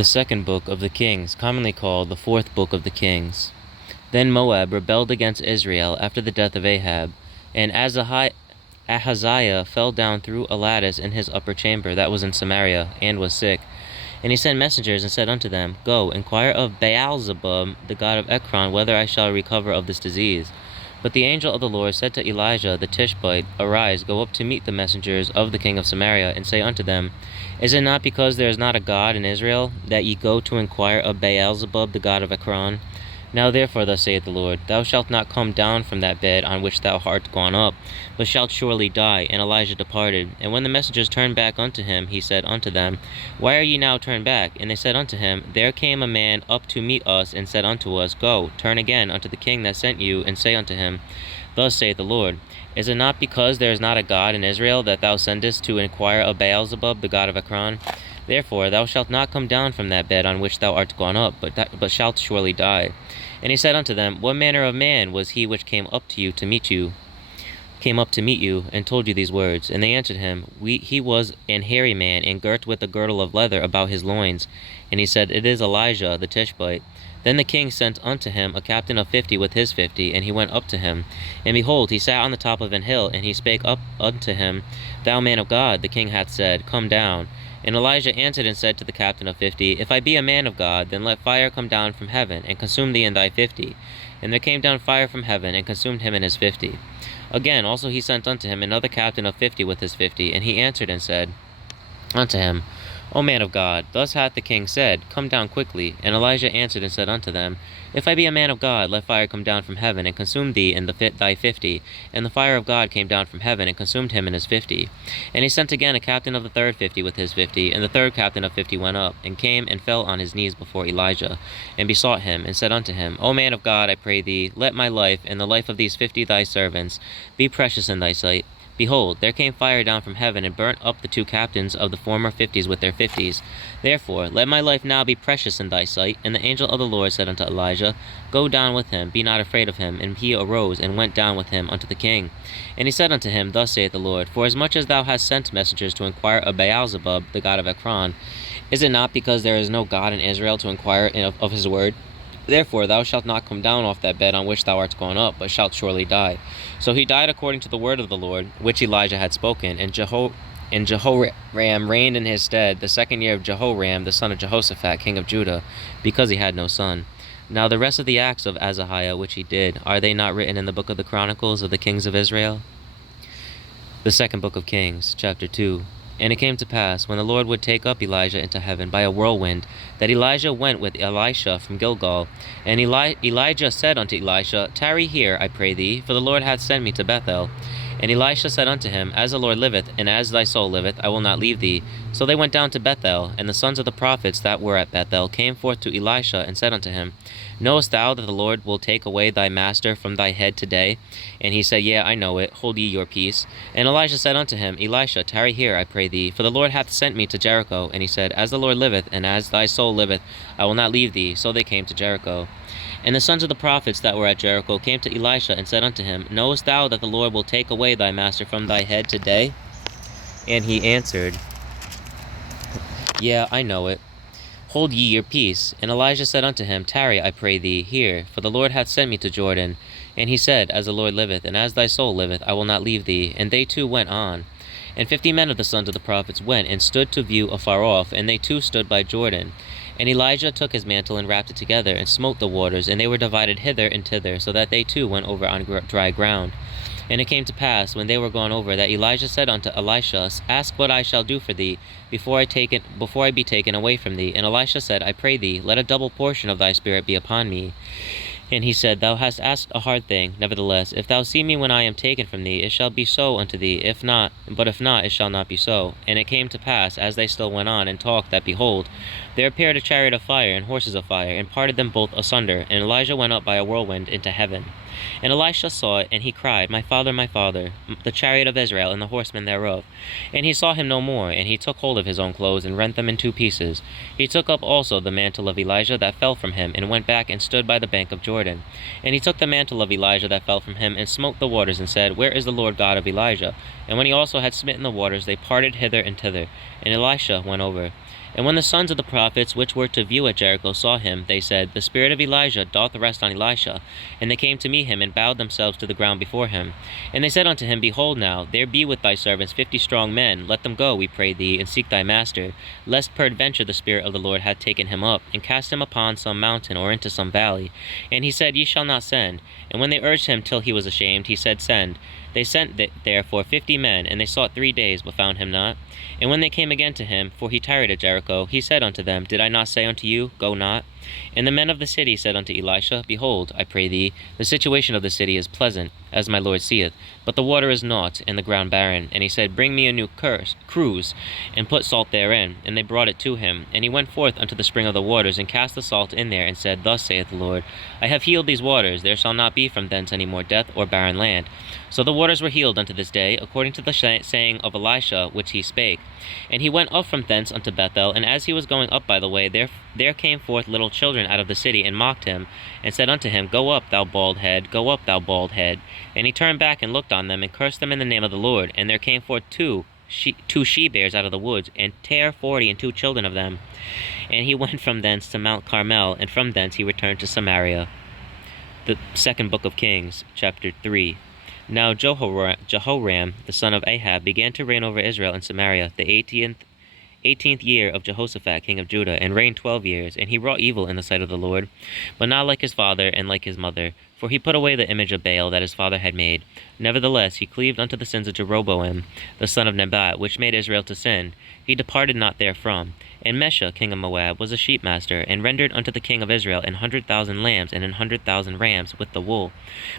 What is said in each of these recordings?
The second book of the Kings, commonly called the fourth book of the Kings. Then Moab rebelled against Israel after the death of Ahab, and Ahaziah fell down through a lattice in his upper chamber that was in Samaria, and was sick. And he sent messengers and said unto them, Go, inquire of Baalzebub, the god of Ekron, whether I shall recover of this disease. But the angel of the Lord said to Elijah the Tishbite, Arise, go up to meet the messengers of the king of Samaria, and say unto them, Is it not because there is not a God in Israel, that ye go to inquire of Baalzebub, the god of Ekron? Now therefore thus saith the Lord, Thou shalt not come down from that bed on which thou art gone up, but shalt surely die. And Elijah departed. And when the messengers turned back unto him, he said unto them, Why are ye now turned back? And they said unto him, There came a man up to meet us, and said unto us, Go, turn again unto the king that sent you, and say unto him, Thus saith the Lord, Is it not because there is not a God in Israel, that thou sendest to inquire of Baalzebub, the god of Ekron? Therefore thou shalt not come down from that bed on which thou art gone up, but shalt surely die. And he said unto them, What manner of man was he which came up to meet you, and told you these words? And they answered him, He was an hairy man, and girt with a girdle of leather about his loins. And he said, It is Elijah the Tishbite. Then the king sent unto him a captain of 50 with his 50, and he went up to him. And behold, he sat on the top of an hill, and he spake up unto him, Thou man of God, the king hath said, Come down. And Elijah answered and said to the captain of 50, If I be a man of God, then let fire come down from heaven, and consume thee and thy 50. And there came down fire from heaven, and consumed him and his 50. Again also he sent unto him another captain of 50 with his 50, and he answered and said unto him, O man of God, thus hath the king said, Come down quickly. And Elijah answered and said unto them, If I be a man of God, let fire come down from heaven, and consume thee and thy 50. And the fire of God came down from heaven, and consumed him and his 50. And he sent again a captain of the third 50 with his 50. And the third captain of 50 went up, and came and fell on his knees before Elijah, and besought him, and said unto him, O man of God, I pray thee, let my life, and the life of these 50 thy servants, be precious in thy sight. Behold, there came fire down from heaven, and burnt up the two captains of the former 50s with their 50s. Therefore, let my life now be precious in thy sight. And the angel of the Lord said unto Elijah, Go down with him, be not afraid of him. And he arose, and went down with him unto the king. And he said unto him, Thus saith the Lord, Forasmuch as thou hast sent messengers to inquire of Baalzebub, the god of Ekron, is it not because there is no God in Israel to inquire of his word? Therefore thou shalt not come down off that bed on which thou art gone up, but shalt surely die. So he died according to the word of the Lord, which Elijah had spoken. And Jehoram reigned in his stead the 2nd year of Jehoram, the son of Jehoshaphat, king of Judah, because he had no son. Now the rest of the acts of Ahaziah which he did, are they not written in the book of the Chronicles of the kings of Israel? The second book of Kings, chapter 2. And it came to pass, when the Lord would take up Elijah into heaven by a whirlwind, that Elijah went with Elisha from Gilgal. And Elijah said unto Elisha, Tarry here, I pray thee, for the Lord hath sent me to Bethel. And Elisha said unto him, As the Lord liveth, and as thy soul liveth, I will not leave thee. So they went down to Bethel, and the sons of the prophets that were at Bethel came forth to Elisha, and said unto him, Knowest thou that the Lord will take away thy master from thy head today? And he said, Yea, I know it. Hold ye your peace. And Elijah said unto him, Elisha, tarry here, I pray thee, for the Lord hath sent me to Jericho. And he said, As the Lord liveth, and as thy soul liveth, I will not leave thee. So they came to Jericho. And the sons of the prophets that were at Jericho came to Elisha, and said unto him, Knowest thou that the Lord will take away thy master from thy head today? And he answered, Yea, I know it. Hold ye your peace. And Elijah said unto him, Tarry, I pray thee, here, for the Lord hath sent me to Jordan. And he said, As the Lord liveth, and as thy soul liveth, I will not leave thee. And they two went on. And 50 men of the sons of the prophets went, and stood to view afar off, and they too stood by Jordan. And Elijah took his mantle, and wrapped it together, and smote the waters, and they were divided hither and thither, so that they too went over on dry ground. And it came to pass, when they were gone over, that Elijah said unto Elisha, Ask what I shall do for thee, before I be taken away from thee. And Elisha said, I pray thee, let a double portion of thy spirit be upon me. And he said, Thou hast asked a hard thing. Nevertheless, if thou see me when I am taken from thee, it shall be so unto thee. If not, it shall not be so. And it came to pass, as they still went on and talked, that, behold, there appeared a chariot of fire and horses of fire, and parted them both asunder. And Elijah went up by a whirlwind into heaven. And Elisha saw it, and he cried, my father, the chariot of Israel, and the horsemen thereof. And he saw him no more, and he took hold of his own clothes, and rent them in two pieces. He took up also the mantle of Elijah that fell from him, and went back and stood by the bank of Jordan. And he took the mantle of Elijah that fell from him, and smote the waters, and said, Where is the Lord God of Elijah? And when he also had smitten the waters, they parted hither and thither. And Elisha went over. And when the sons of the prophets which were to view at Jericho saw him, they said, The spirit of Elijah doth rest on Elisha. And they came to meet him, and bowed themselves to the ground before him. And they said unto him, Behold now, there be with thy servants 50 strong men. Let them go, we pray thee, and seek thy master, lest peradventure the Spirit of the Lord hath taken him up, and cast him upon some mountain, or into some valley. And he said, Ye shall not send. And when they urged him till he was ashamed, he said, Send. They sent therefore 50 men, and they sought 3 days, but found him not. And when they came again to him, for he tarried at Jericho, he said unto them, Did I not say unto you, Go not? And the men of the city said unto Elisha, Behold, I pray thee, the situation of the city is pleasant, as my lord seeth, but the water is naught, and the ground barren. And he said, Bring me a new cruse, and put salt therein. And they brought it to him. And he went forth unto the spring of the waters, and cast the salt in there, and said, Thus saith the Lord, I have healed these waters, there shall not be from thence any more death or barren land. So the waters were healed unto this day, according to the saying of Elisha which he spake. And he went up from thence unto Bethel, and as he was going up by the way, there came forth little children out of the city, and mocked him, and said unto him, Go up, thou bald head, go up, thou bald head. And he turned back and looked on them, and cursed them in the name of the Lord. And there came forth two she-bears out of the woods, and tare 42 children of them. And he went from thence to Mount Carmel, and from thence he returned to Samaria. The second book of Kings, chapter 3. Now Jehoram, the son of Ahab, began to reign over Israel in Samaria, the 18th year of Jehoshaphat, king of Judah, and reigned 12 years. And he wrought evil in the sight of the Lord, but not like his father and like his mother. For he put away the image of Baal that his father had made. Nevertheless, he cleaved unto the sins of Jeroboam, the son of Nebat, which made Israel to sin. He departed not therefrom. And Mesha, king of Moab, was a sheepmaster, and rendered unto the king of Israel 100,000 lambs and 100,000 rams with the wool.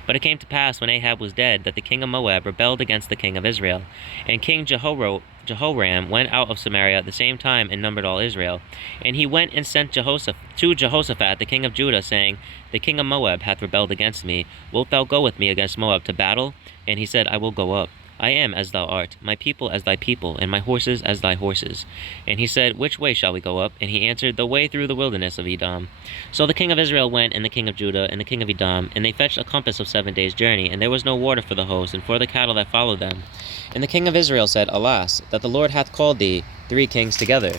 But it came to pass, when Ahab was dead, that the king of Moab rebelled against the king of Israel. And King Jehoram went out of Samaria at the same time, and numbered all Israel. And he went and sent to Jehoshaphat, the king of Judah, saying, The king of Moab hath rebelled against me. Wilt thou go with me against Moab to battle? And he said, I will go up. I am as thou art, my people as thy people, and my horses as thy horses. And he said, Which way shall we go up? And he answered, The way through the wilderness of Edom. So the king of Israel went, and the king of Judah, and the king of Edom, and they fetched a compass of 7 days' journey, and there was no water for the host, and for the cattle that followed them. And the king of Israel said, Alas, that the Lord hath called thee 3 kings together,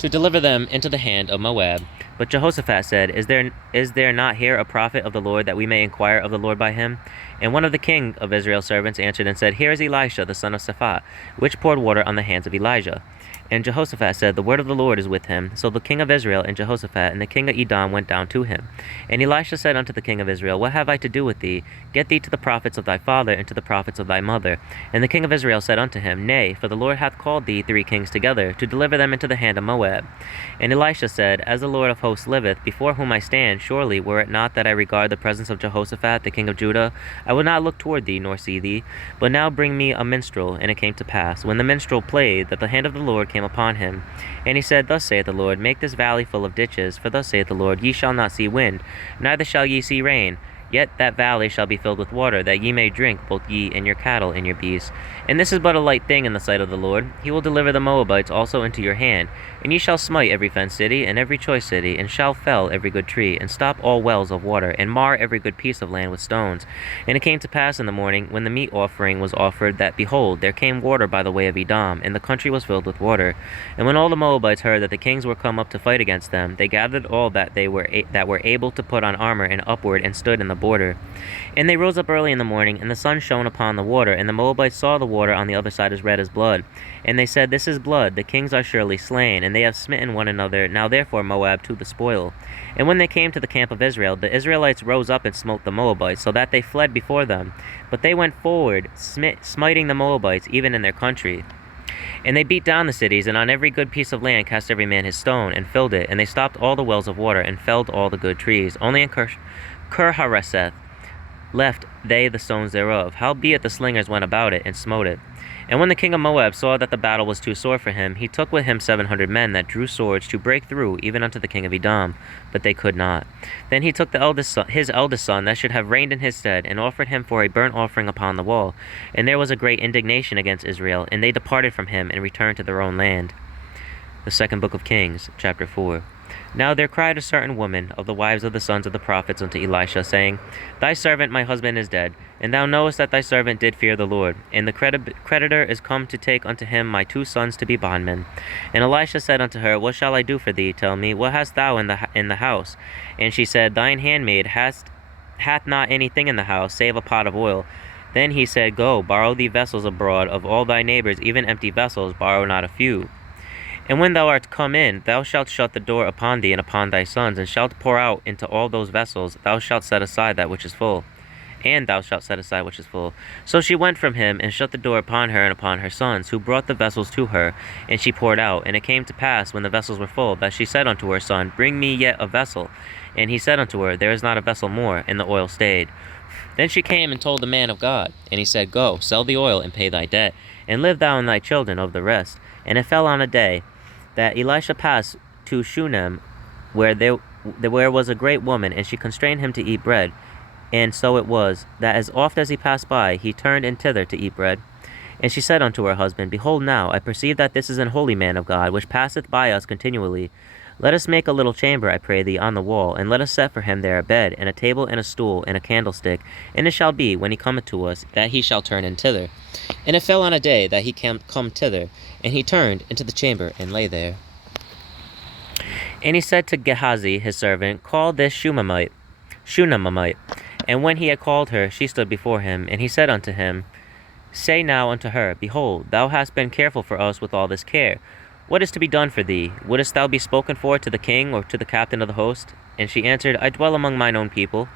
to deliver them into the hand of Moab. But Jehoshaphat said, Is there not here a prophet of the Lord, that we may inquire of the Lord by him? And one of the king of Israel's servants answered and said, Here is Elisha, the son of Shaphat, which poured water on the hands of Elijah. And Jehoshaphat said, The word of the Lord is with him. So the king of Israel and Jehoshaphat and the king of Edom went down to him. And Elisha said unto the king of Israel, What have I to do with thee? Get thee to the prophets of thy father and to the prophets of thy mother. And the king of Israel said unto him, Nay, for the Lord hath called thee 3 kings together, to deliver them into the hand of Moab. And Elisha said, As the Lord of hosts liveth, before whom I stand, surely were it not that I regard the presence of Jehoshaphat, the king of Judah, I would not look toward thee, nor see thee. But now bring me a minstrel. And it came to pass, when the minstrel played, that the hand of the Lord came upon him. And he said, Thus saith the Lord, Make this valley full of ditches, for thus saith the Lord, Ye shall not see wind, neither shall ye see rain. Yet that valley shall be filled with water, that ye may drink, both ye and your cattle and your beasts. And this is but a light thing in the sight of the Lord. He will deliver the Moabites also into your hand. And ye shall smite every fenced city, and every choice city, and shall fell every good tree, and stop all wells of water, and mar every good piece of land with stones. And it came to pass in the morning, when the meat offering was offered, that, behold, there came water by the way of Edom, and the country was filled with water. And when all the Moabites heard that the kings were come up to fight against them, they gathered all that were able to put on armor, and upward, and stood in the border. And they rose up early in the morning, and the sun shone upon the water, and the Moabites saw the water on the other side as red as blood. And they said, This is blood, the kings are surely slain, and they have smitten one another. Now therefore Moab to the spoil. And when they came to the camp of Israel, the Israelites rose up and smote the Moabites, so that they fled before them. But they went forward, smiting the Moabites, even in their country. And they beat down the cities, and on every good piece of land cast every man his stone, and filled it. And they stopped all the wells of water, and felled all the good trees. Only in Kirhareseth left they the stones thereof. Howbeit the slingers went about it, and smote it. And when the king of Moab saw that the battle was too sore for him, he took with him 700 men that drew swords to break through, even unto the king of Edom, but they could not. Then he took his eldest son that should have reigned in his stead, and offered him for a burnt offering upon the wall. And there was a great indignation against Israel, and they departed from him, and returned to their own land. The second book of Kings, chapter 4. Now there cried a certain woman of the wives of the sons of the prophets unto Elisha, saying, Thy servant my husband is dead, and thou knowest that thy servant did fear the Lord, and the creditor is come to take unto him my 2 sons to be bondmen. And Elisha said unto her, What shall I do for thee? Tell me, what hast thou in the house? And she said, Thine handmaid hath not anything in the house, save a pot of oil. Then he said, Go, borrow thee vessels abroad of all thy neighbors, even empty vessels, borrow not a few. And when thou art come in, thou shalt shut the door upon thee and upon thy sons, and shalt pour out into all those vessels. Thou shalt set aside that which is full, and thou shalt set aside which is full. So she went from him, and shut the door upon her and upon her sons, who brought the vessels to her, and she poured out. And it came to pass, when the vessels were full, that she said unto her son, Bring me yet a vessel. And he said unto her, There is not a vessel more, and the oil stayed. Then she came and told the man of God, and he said, Go, sell the oil, and pay thy debt, and live thou and thy children of the rest. And it fell on a day that Elisha passed to Shunem, where was a great woman, and she constrained him to eat bread. And so it was, that as oft as he passed by, he turned in thither to eat bread. And she said unto her husband, Behold now, I perceive that this is an holy man of God, which passeth by us continually. Let us make a little chamber, I pray thee, on the wall, and let us set for him there a bed, and a table, and a stool, and a candlestick. And it shall be, when he cometh to us, that he shall turn in thither. And it fell on a day that he come thither, and he turned into the chamber, and lay there. And he said to Gehazi his servant, Call this Shunammite. And when he had called her, she stood before him. And he said unto him, Say now unto her, Behold, thou hast been careful for us with all this care. What is to be done for thee? Wouldest thou be spoken for to the king, or to the captain of the host? And she answered, I dwell among mine own people.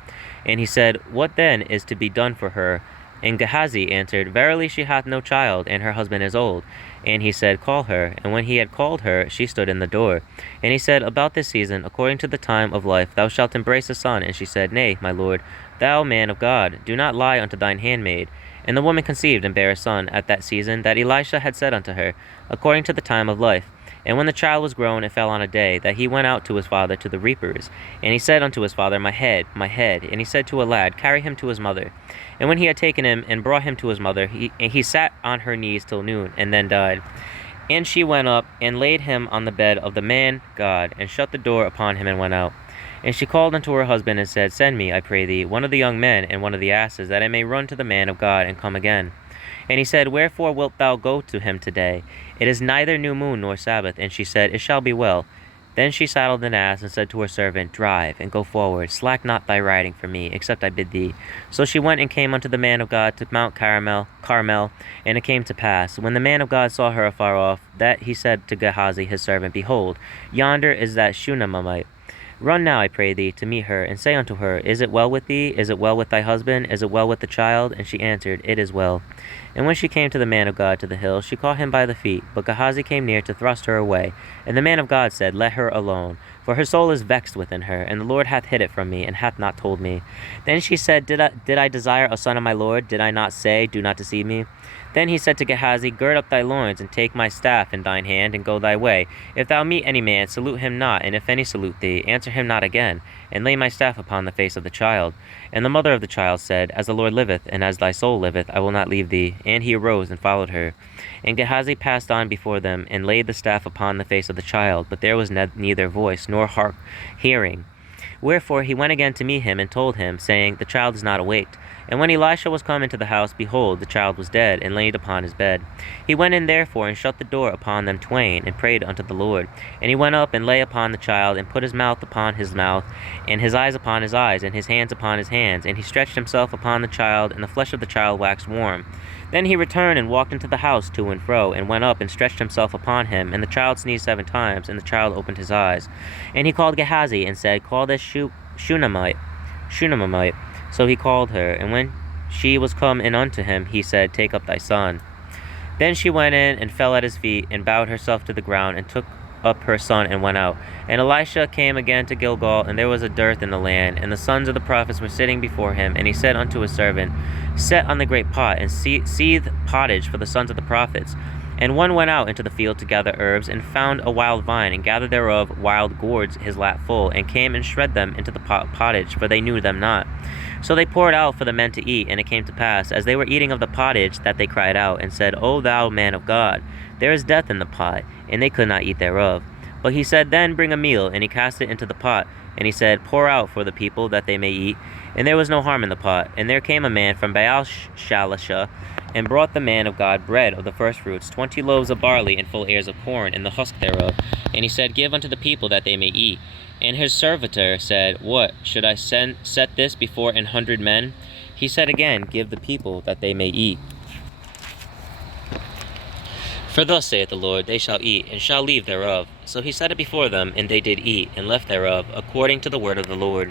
And he said, What then is to be done for her? And Gehazi answered, Verily she hath no child, and her husband is old. And he said, Call her. And when he had called her, she stood in the door. And he said, About this season, according to the time of life, thou shalt embrace a son. And she said, Nay, my lord, thou man of God, do not lie unto thine handmaid. And the woman conceived and bare a son at that season that Elisha had said unto her, according to the time of life. And when the child was grown, it fell on a day that he went out to his father to the reapers. And he said unto his father, My head, my head. And he said to a lad, Carry him to his mother. And when he had taken him and brought him to his mother, he sat on her knees till noon, and then died. And she went up and laid him on the bed of the man God, and shut the door upon him, and went out. And she called unto her husband, and said, Send me, I pray thee, one of the young men, and one of the asses, that I may run to the man of God, and come again. And he said, Wherefore wilt thou go to him today? It is neither new moon nor Sabbath. And she said, It shall be well. Then she saddled an ass, and said to her servant, Drive, and go forward, slack not thy riding for me, except I bid thee. So she went and came unto the man of God to Mount Carmel. And it came to pass, when the man of God saw her afar off, that he said to Gehazi his servant, Behold, yonder is that Shunammite. Run now, I pray thee, to meet her, and say unto her, Is it well with thee? Is it well with thy husband? Is it well with the child? And she answered, It is well. And when she came to the man of God to the hill, she caught him by the feet. But Gehazi came near to thrust her away. And the man of God said, Let her alone, for her soul is vexed within her, and the Lord hath hid it from me, and hath not told me. Then she said, Did I desire a son of my Lord? Did I not say, Do not deceive me? Then he said to Gehazi, Gird up thy loins, and take my staff in thine hand, and go thy way. If thou meet any man, salute him not, and if any salute thee, answer him not again, and lay my staff upon the face of the child. And the mother of the child said, As the Lord liveth, and as thy soul liveth, I will not leave thee. And he arose and followed her. And Gehazi passed on before them, and laid the staff upon the face of the child, but there was neither voice nor hearing. Wherefore he went again to meet him, and told him, saying, The child is not awaked. And when Elisha was come into the house, behold, the child was dead, and laid upon his bed. He went in therefore, and shut the door upon them twain, and prayed unto the Lord. And he went up, and lay upon the child, and put his mouth upon his mouth, and his eyes upon his eyes, and his hands upon his hands. And he stretched himself upon the child, and the flesh of the child waxed warm. Then he returned, and walked into the house to and fro, and went up, and stretched himself upon him. And the child sneezed 7 times, and the child opened his eyes. And he called Gehazi, and said, Call this Shunammite. So he called her, and when she was come in unto him, he said, Take up thy son. Then she went in, and fell at his feet, and bowed herself to the ground, and took up her son, and went out. And Elisha came again to Gilgal, and there was a dearth in the land, and the sons of the prophets were sitting before him. And he said unto his servant, Set on the great pot, and seethe pottage for the sons of the prophets. And one went out into the field to gather herbs, and found a wild vine, and gathered thereof wild gourds his lap full, and came and shred them into the pottage, for they knew them not. So they poured out for the men to eat. And it came to pass, as they were eating of the pottage, that they cried out, and said, O thou man of God, there is death in the pot. And they could not eat thereof. But he said, Then bring a meal. And he cast it into the pot. And he said, Pour out for the people, that they may eat. And there was no harm in the pot. And there came a man from Baal-Shalisha, and brought the man of God bread of the firstfruits, 20 loaves of barley, and full ears of corn, and the husk thereof. And he said, Give unto the people, that they may eat. And his servitor said, What, should I set this before 100 men? He said again, Give the people, that they may eat. For thus saith the Lord, They shall eat, and shall leave thereof. So he set it before them, and they did eat, and left thereof, according to the word of the Lord.